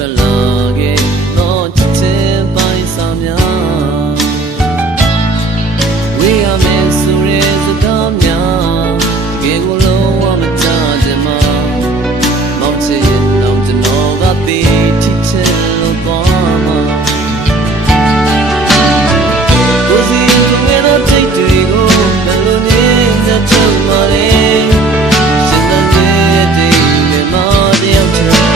ထွက်လာခဲ့တော့ချစ်တဲ့ပိုင်းစာများဝေးရမယ်ဆိုရဲစကားများတကယ်ကိုလုံးဝမကြတဲ့မှာမောင်ချစ်ရင်တော့ကျွန်တော်ကပြီးချစ်ချင်လို့သွားမှာကိုစီကိုငယ်တော့ထိတ်တွေကိုဘယ်လိုနေစချုပ်မှာလဲစဉ်းစားနေတဲ့ဒီနေ့မှတယောက်တည်း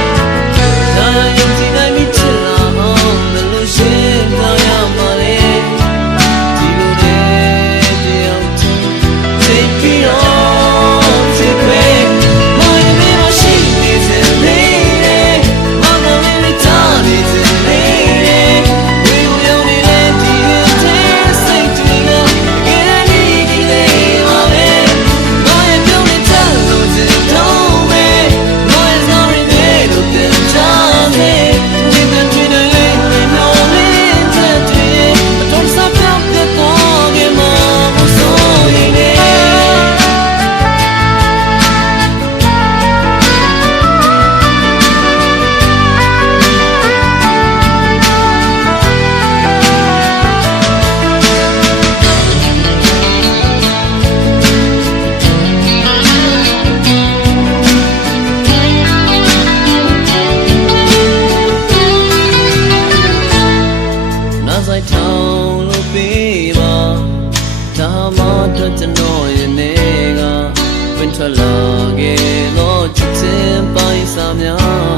ကျွန်တော်ရဲ့နေကဝင်ထွက်လာခဲ့တော့ချစ်တဲ့ပိုင်းစာများ